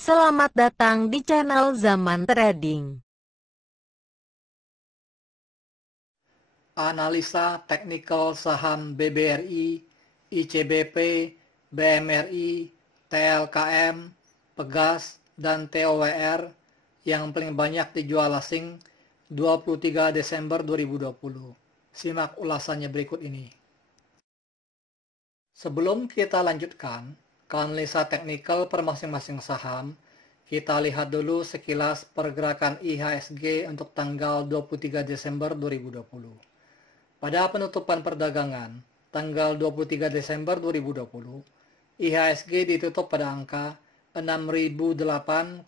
Selamat datang di channel Zaman Trading. Analisa teknikal saham BBRI, ICBP, BMRI, TLKM, Pegas, dan TOWR yang paling banyak dijual asing 23 Desember 2020. Simak ulasannya berikut ini. Sebelum kita lanjutkan ke analisa teknikal per masing-masing saham, kita lihat dulu sekilas pergerakan IHSG untuk tanggal 23 Desember 2020. Pada penutupan perdagangan, tanggal 23 Desember 2020, IHSG ditutup pada angka 6.008,71,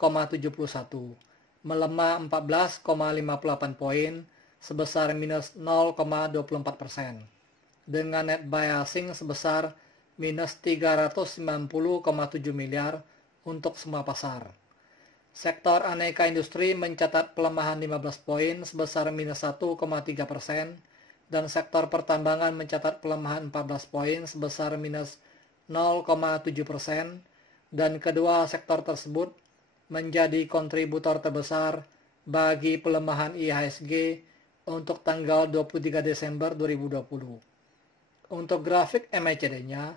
melemah 14,58 poin sebesar minus 0,24%, dengan net buy asing sebesar minus 390,7 miliar untuk semua pasar. Sektor aneka industri mencatat pelemahan 15 poin sebesar minus 1,3%, dan sektor pertambangan mencatat pelemahan 14 poin sebesar minus 0,7%, dan kedua sektor tersebut menjadi kontributor terbesar bagi pelemahan IHSG untuk tanggal 23 Desember 2020. Untuk grafik MACD-nya,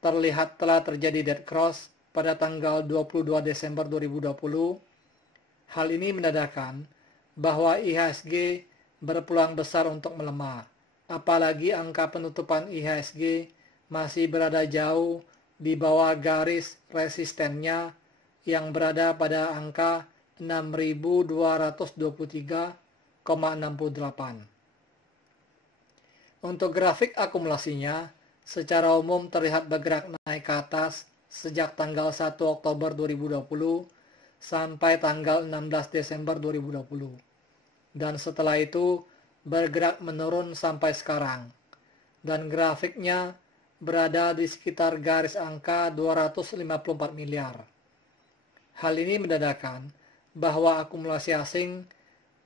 terlihat telah terjadi dead cross pada tanggal 22 Desember 2020. Hal ini menandakan bahwa IHSG berpeluang besar untuk melemah, apalagi angka penutupan IHSG masih berada jauh di bawah garis resistennya yang berada pada angka 6.223,68. Untuk grafik akumulasinya, secara umum terlihat bergerak naik ke atas sejak tanggal 1 Oktober 2020 sampai tanggal 16 Desember 2020. Dan setelah itu bergerak menurun sampai sekarang. Dan grafiknya berada di sekitar garis angka 254 miliar. Hal ini menandakan bahwa akumulasi asing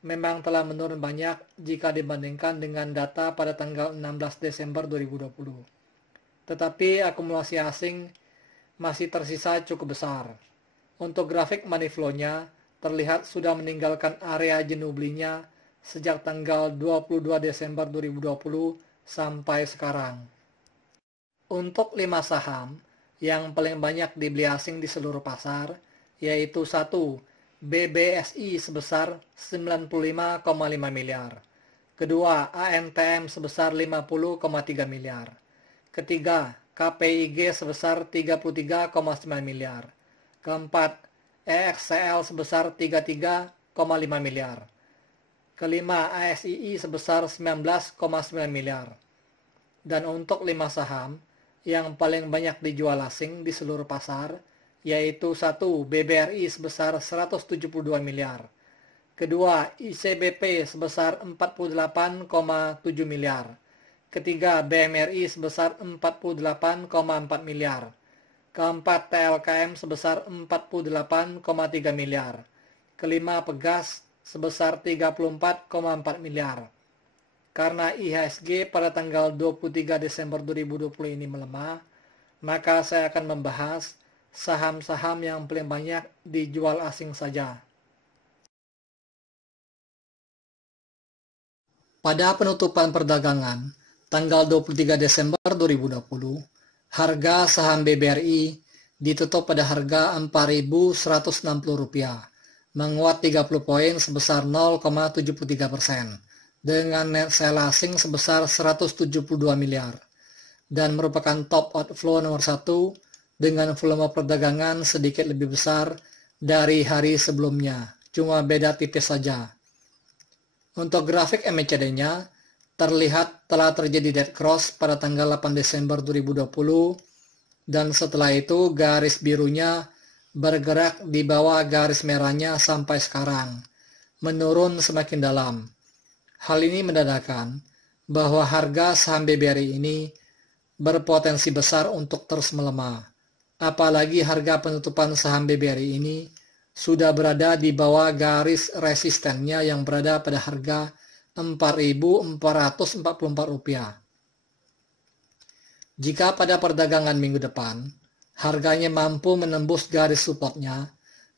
memang telah menurun banyak jika dibandingkan dengan data pada tanggal 16 Desember 2020. Tetapi akumulasi asing masih tersisa cukup besar. Untuk grafik money flow-nya, terlihat sudah meninggalkan area jenuh belinya sejak tanggal 22 Desember 2020 sampai sekarang. Untuk 5 saham yang paling banyak dibeli asing di seluruh pasar, yaitu 1. BBSI sebesar 95,5 miliar. Kedua, ANTM sebesar 50,3 miliar. Ketiga, KPIG sebesar 33,9 miliar. Keempat, EXCL sebesar 33,5 miliar. Kelima, ASII sebesar 19,9 miliar. Dan untuk 5 saham yang paling banyak dijual asing di seluruh pasar, yaitu 1. BBRI sebesar 172 miliar. Kedua, ICBP sebesar 48,7 miliar. Ketiga, BMRI sebesar 48,4 miliar. Keempat, TLKM sebesar 48,3 miliar. Kelima, Pegas sebesar 34,4 miliar. Karena IHSG pada tanggal 23 Desember 2020 ini melemah, maka saya akan membahas saham-saham yang paling banyak dijual asing saja. Pada penutupan perdagangan tanggal 23 Desember 2020, harga saham BBRI ditutup pada harga Rp4.160, menguat 30 poin sebesar 0,73%, dengan net sell asing sebesar 172 miliar, dan merupakan top outflow nomor 1 dengan volume perdagangan sedikit lebih besar dari hari sebelumnya, cuma beda tipis saja. Untuk grafik MACD-nya, terlihat telah terjadi dead cross pada tanggal 8 Desember 2020, dan setelah itu garis birunya bergerak di bawah garis merahnya sampai sekarang, menurun semakin dalam. Hal ini menandakan bahwa harga saham BBRI ini berpotensi besar untuk terus melemah. Apalagi harga penutupan saham BBRI ini sudah berada di bawah garis resistennya yang berada pada harga Rp4.444. Jika pada perdagangan minggu depan harganya mampu menembus garis supportnya,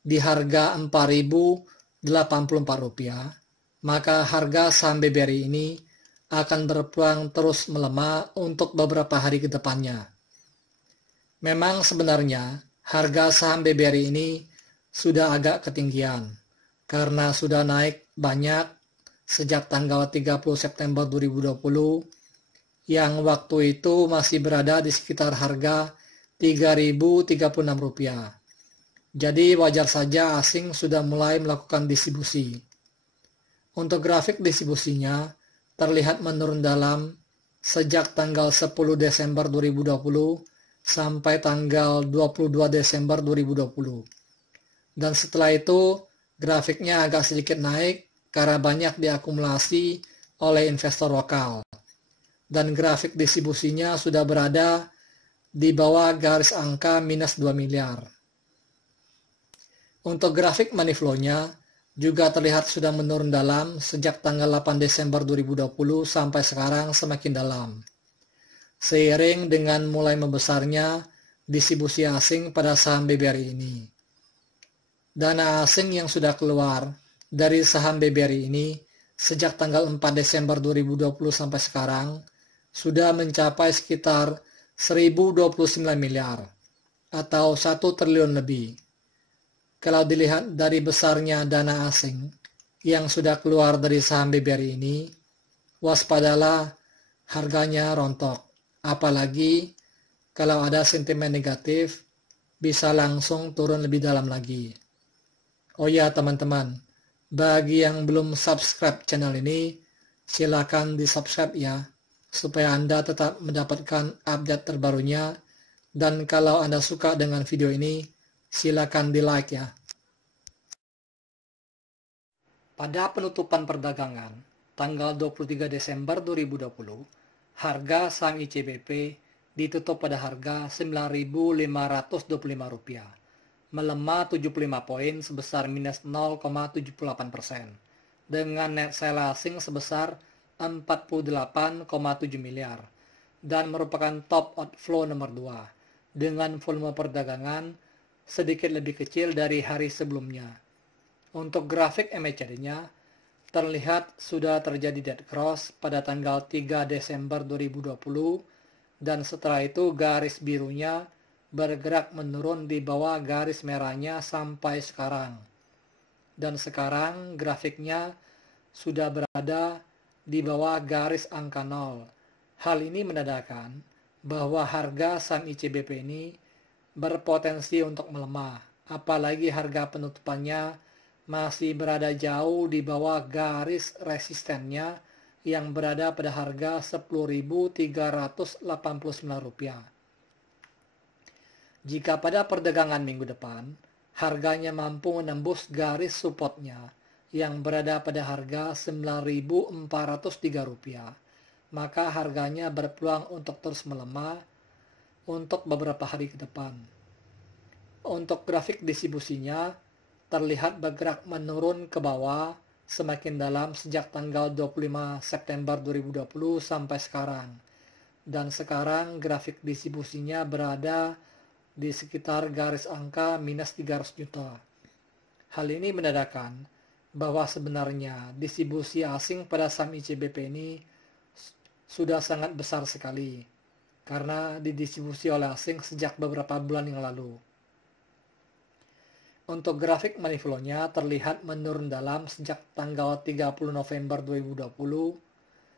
di harga Rp4.084, maka harga saham BBRI ini akan berpeluang terus melemah untuk beberapa hari ke depannya. Memang sebenarnya harga saham BBRI ini sudah agak ketinggian karena sudah naik banyak sejak tanggal 30 September 2020 yang waktu itu masih berada di sekitar harga Rp3.036. Jadi wajar saja asing sudah mulai melakukan distribusi. Untuk grafik distribusinya terlihat menurun dalam sejak tanggal 10 Desember 2020 sampai tanggal 22 Desember 2020. Dan setelah itu grafiknya agak sedikit naik karena banyak diakumulasi oleh investor lokal. Dan grafik distribusinya sudah berada di bawah garis angka minus 2 miliar. Untuk grafik money flow-nya juga terlihat sudah menurun dalam sejak tanggal 8 Desember 2020 sampai sekarang semakin dalam. Seiring dengan mulai membesarnya distribusi asing pada saham BBRI ini. Dana asing yang sudah keluar dari saham BBRI ini sejak tanggal 4 Desember 2020 sampai sekarang sudah mencapai sekitar 1.029 miliar atau 1 triliun lebih. Kalau dilihat dari besarnya dana asing yang sudah keluar dari saham BBRI ini, waspadalah harganya rontok. Apalagi kalau ada sentimen negatif, bisa langsung turun lebih dalam lagi. Oh ya teman-teman, bagi yang belum subscribe channel ini, silakan di subscribe ya, supaya Anda tetap mendapatkan update terbarunya. Dan kalau Anda suka dengan video ini, silakan di like ya. Pada penutupan perdagangan, tanggal 23 Desember 2020, harga saham ICBP ditutup pada harga Rp9.525, melemah 75 poin sebesar minus 0,78%, dengan net sale asing sebesar 48,7 miliar, dan merupakan top outflow nomor 2, dengan volume perdagangan sedikit lebih kecil dari hari sebelumnya. Untuk grafik MACD-nya, terlihat sudah terjadi dead cross pada tanggal 3 Desember 2020 dan setelah itu garis birunya bergerak menurun di bawah garis merahnya sampai sekarang. Dan sekarang grafiknya sudah berada di bawah garis angka 0. Hal ini menandakan bahwa harga saham ICBP ini berpotensi untuk melemah, apalagi harga penutupannya masih berada jauh di bawah garis resistennya yang berada pada harga Rp10.389. Jika pada perdagangan minggu depan, harganya mampu menembus garis supportnya yang berada pada harga Rp9.403, maka harganya berpeluang untuk terus melemah untuk beberapa hari ke depan. Untuk grafik distribusinya, terlihat bergerak menurun ke bawah semakin dalam sejak tanggal 25 September 2020 sampai sekarang. Dan sekarang grafik distribusinya berada di sekitar garis angka minus 300 juta. Hal ini menandakan bahwa sebenarnya distribusi asing pada saham ICBP ini sudah sangat besar sekali karena didistribusi oleh asing sejak beberapa bulan yang lalu. Untuk grafik money flow-nya terlihat menurun dalam sejak tanggal 30 November 2020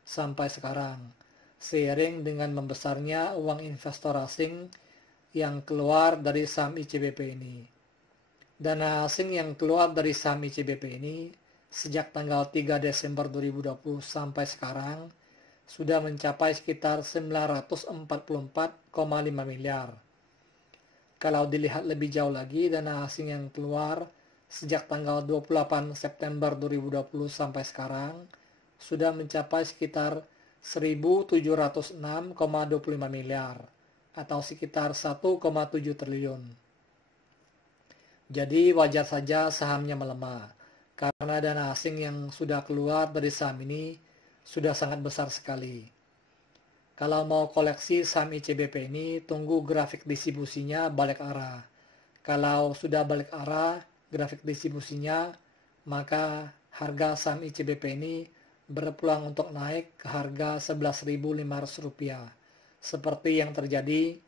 sampai sekarang, seiring dengan membesarnya uang investor asing yang keluar dari saham ICBP ini. Dana asing yang keluar dari saham ICBP ini sejak tanggal 3 Desember 2020 sampai sekarang sudah mencapai sekitar 944,5 miliar. Kalau dilihat lebih jauh lagi, dana asing yang keluar sejak tanggal 28 September 2020 sampai sekarang sudah mencapai sekitar 1.706,25 miliar atau sekitar 1,7 triliun. Jadi wajar saja sahamnya melemah karena dana asing yang sudah keluar dari saham ini sudah sangat besar sekali. Kalau mau koleksi saham ICBP ini, tunggu grafik distribusinya balik arah. Kalau sudah balik arah, grafik distribusinya, maka harga saham ICBP ini berpeluang untuk naik ke harga Rp11.500, seperti yang terjadi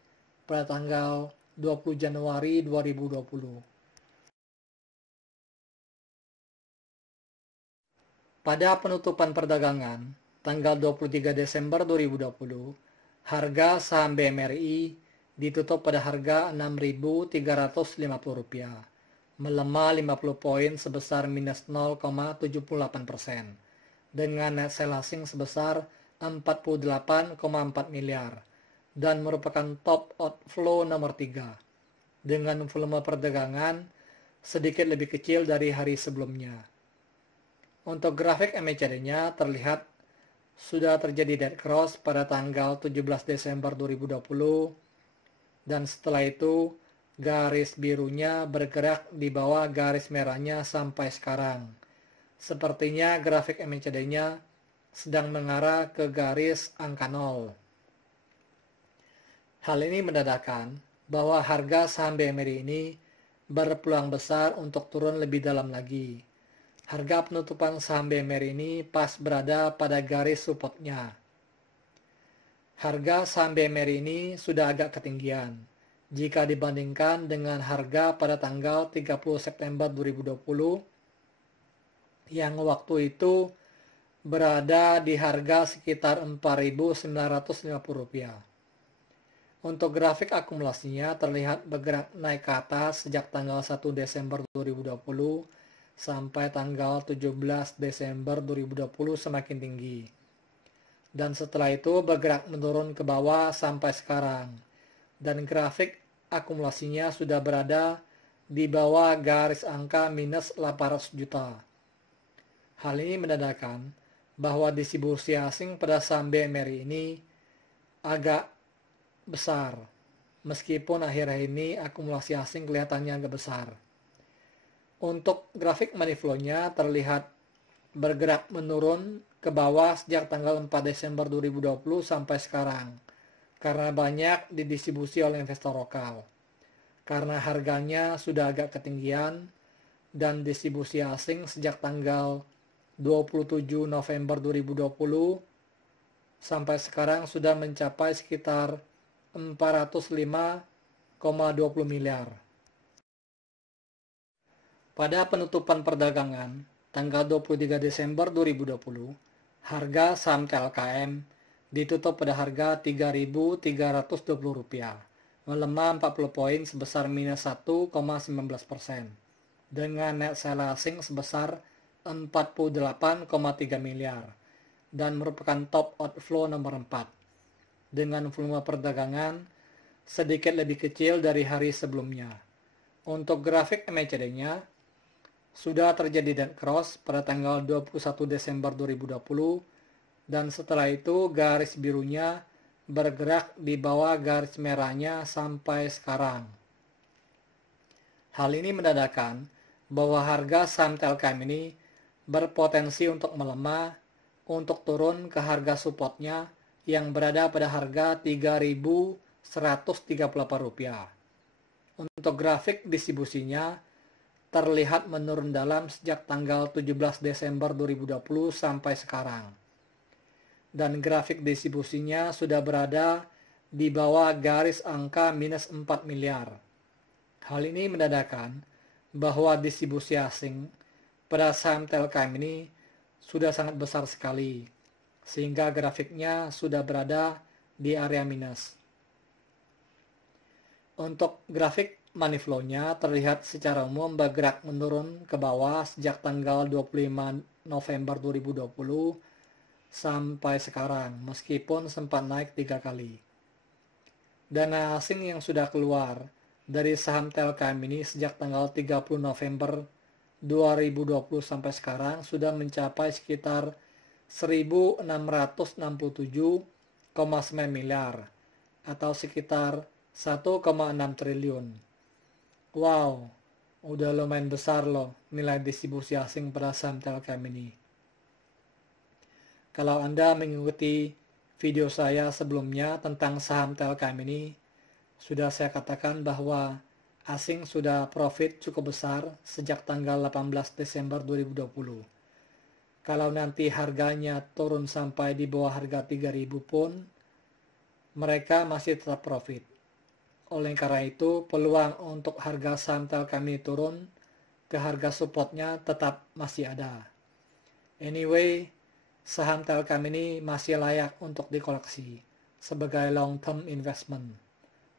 pada tanggal 20 Januari 2020. Pada penutupan perdagangan, tanggal 23 Desember 2020, harga saham BMRI ditutup pada harga Rp6.350, melemah 50 poin sebesar minus 0,78%, dengan net sell asing sebesar 48,4 miliar, dan merupakan top outflow nomor 3, dengan volume perdagangan sedikit lebih kecil dari hari sebelumnya. Untuk grafik MACD-nya terlihat sudah terjadi dead cross pada tanggal 17 Desember 2020, dan setelah itu garis birunya bergerak di bawah garis merahnya sampai sekarang. Sepertinya grafik MACD-nya sedang mengarah ke garis angka 0. Hal ini menandakan bahwa harga saham BMRI ini berpeluang besar untuk turun lebih dalam lagi. Harga penutupan saham BMRI ini pas berada pada garis supportnya. Harga saham BMRI ini sudah agak ketinggian jika dibandingkan dengan harga pada tanggal 30 September 2020 yang waktu itu berada di harga sekitar Rp4.950. Untuk grafik akumulasinya terlihat bergerak naik ke atas sejak tanggal 1 Desember 2020 sampai tanggal 17 Desember 2020 semakin tinggi. Dan setelah itu bergerak menurun ke bawah sampai sekarang. Dan grafik akumulasinya sudah berada di bawah garis angka minus 800 juta. Hal ini menandakan bahwa distribusi asing pada saham BMRI ini agak besar. Meskipun akhir-akhir ini akumulasi asing kelihatannya agak besar. Untuk grafik money flow-nya terlihat bergerak menurun ke bawah sejak tanggal 4 Desember 2020 sampai sekarang, karena banyak didistribusi oleh investor lokal. Karena harganya sudah agak ketinggian dan distribusi asing sejak tanggal 27 November 2020 sampai sekarang sudah mencapai sekitar 405,20 miliar. Pada penutupan perdagangan, tanggal 23 Desember 2020, harga saham TLKM ditutup pada harga Rp3.320, melemah 40 poin sebesar minus 1,19%, dengan net sell asing sebesar 48,3 miliar, dan merupakan top outflow nomor 4, dengan volume perdagangan sedikit lebih kecil dari hari sebelumnya. Untuk grafik MACD-nya, sudah terjadi dead cross pada tanggal 21 Desember 2020, dan setelah itu garis birunya bergerak di bawah garis merahnya sampai sekarang. Hal ini menandakan bahwa harga saham TLKM ini berpotensi untuk melemah untuk turun ke harga supportnya yang berada pada harga Rp3.138. Untuk grafik distribusinya terlihat menurun dalam sejak tanggal 17 Desember 2020 sampai sekarang. Dan grafik distribusinya sudah berada di bawah garis angka minus 4 miliar. Hal ini menandakan bahwa distribusi asing pada saham TLKM ini sudah sangat besar sekali, sehingga grafiknya sudah berada di area minus. Untuk grafik money flow-nya terlihat secara umum bergerak menurun ke bawah sejak tanggal 25 November 2020 sampai sekarang, meskipun sempat naik 3 kali. Dana asing yang sudah keluar dari saham TLKM ini sejak tanggal 30 November 2020 sampai sekarang sudah mencapai sekitar 1.667,9 miliar atau sekitar 1,6 triliun. Wow, udah lumayan besar loh nilai distribusi asing pada saham TLKM ini. Kalau Anda mengikuti video saya sebelumnya tentang saham TLKM ini, sudah saya katakan bahwa asing sudah profit cukup besar sejak tanggal 18 Desember 2020. Kalau nanti harganya turun sampai di bawah harga 3.000 pun, mereka masih tetap profit. Oleh karena itu, peluang untuk harga saham Telkom ini turun ke harga supportnya tetap masih ada. Anyway, saham Telkom ini masih layak untuk dikoleksi sebagai long term investment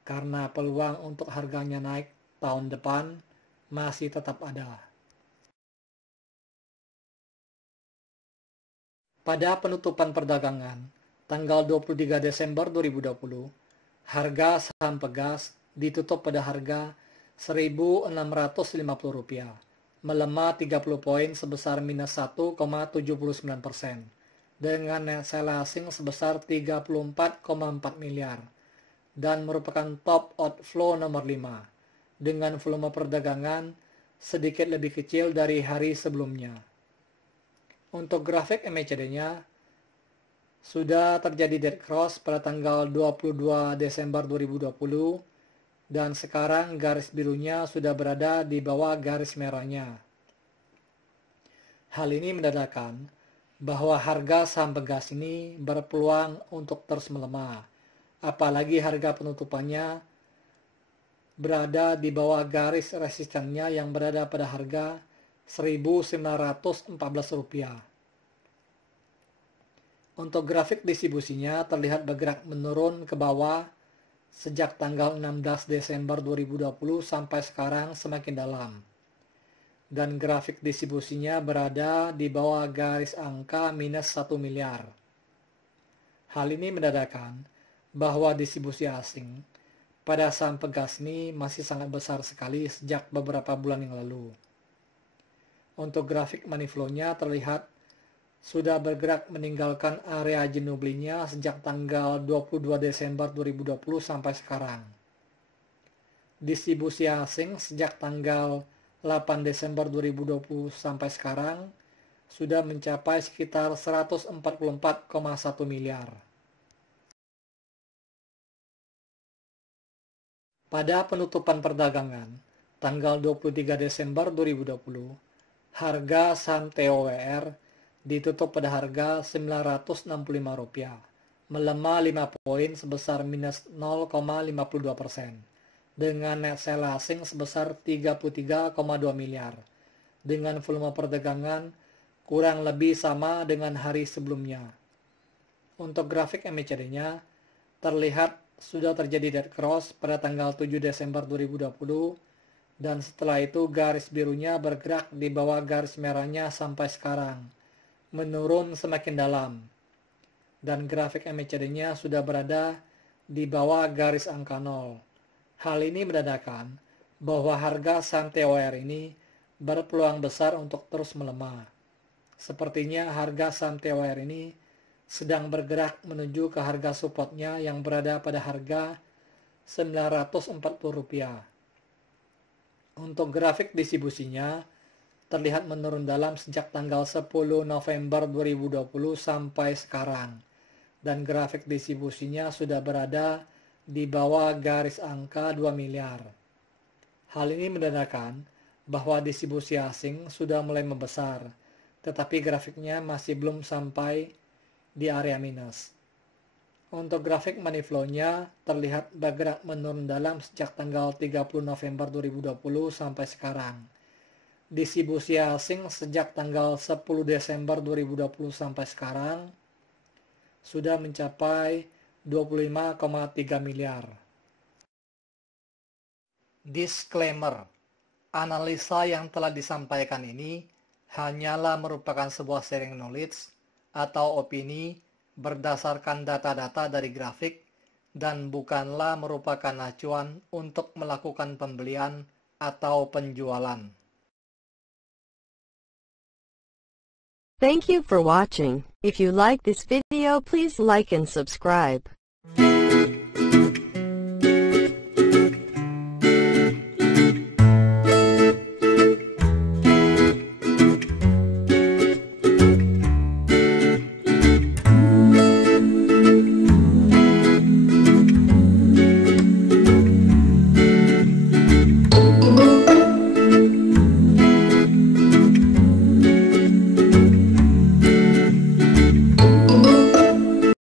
karena peluang untuk harganya naik tahun depan masih tetap ada. Pada penutupan perdagangan tanggal 23 Desember 2020, harga saham Pegas ditutup pada harga Rp1.650, melemah 30 poin sebesar minus 1,79%, dengan net sell asing sebesar 34,4 miliar, dan merupakan top outflow nomor 5, dengan volume perdagangan sedikit lebih kecil dari hari sebelumnya. Untuk grafik MACD-nya, sudah terjadi dead cross pada tanggal 22 Desember 2020 dan sekarang garis birunya sudah berada di bawah garis merahnya. Hal ini menandakan bahwa harga saham Pegas ini berpeluang untuk terus melemah, apalagi harga penutupannya berada di bawah garis resistennya yang berada pada harga Rp1.914. Untuk grafik distribusinya terlihat bergerak menurun ke bawah sejak tanggal 16 Desember 2020 sampai sekarang semakin dalam. Dan grafik distribusinya berada di bawah garis angka minus 1 miliar. Hal ini menandakan bahwa distribusi asing pada saham Pegas ini masih sangat besar sekali sejak beberapa bulan yang lalu. Untuk grafik money flow-nya terlihat sudah bergerak meninggalkan area jenuh belinya sejak tanggal 22 Desember 2020 sampai sekarang. Distribusi asing sejak tanggal 8 Desember 2020 sampai sekarang sudah mencapai sekitar 144,1 miliar. Pada penutupan perdagangan tanggal 23 Desember 2020, harga saham TOWR ditutup pada harga Rp965, melemah 5 poin sebesar minus 0,52%, dengan net sell asing sebesar 33,2 miliar, dengan volume perdagangan kurang lebih sama dengan hari sebelumnya. Untuk grafik MACD-nya, terlihat sudah terjadi dead cross pada tanggal 7 Desember 2020, dan setelah itu garis birunya bergerak di bawah garis merahnya sampai sekarang, menurun semakin dalam, dan grafik MACD-nya sudah berada di bawah garis angka 0. Hal ini menandakan bahwa harga saham TOWR ini berpeluang besar untuk terus melemah. Sepertinya harga saham TOWR ini sedang bergerak menuju ke harga supportnya yang berada pada harga Rp940. Untuk grafik distribusinya terlihat menurun dalam sejak tanggal 10 November 2020 sampai sekarang, dan grafik distribusinya sudah berada di bawah garis angka 2 miliar. Hal ini menandakan bahwa distribusi asing sudah mulai membesar, tetapi grafiknya masih belum sampai di area minus. Untuk grafik money flow-nya terlihat bergerak menurun dalam sejak tanggal 30 November 2020 sampai sekarang. Distribusi asing sejak tanggal 10 Desember 2020 sampai sekarang sudah mencapai 25,3 miliar. Disclaimer, analisa yang telah disampaikan ini hanyalah merupakan sebuah sharing knowledge atau opini berdasarkan data-data dari grafik dan bukanlah merupakan acuan untuk melakukan pembelian atau penjualan. Thank you for watching. If you like this video, please like and subscribe.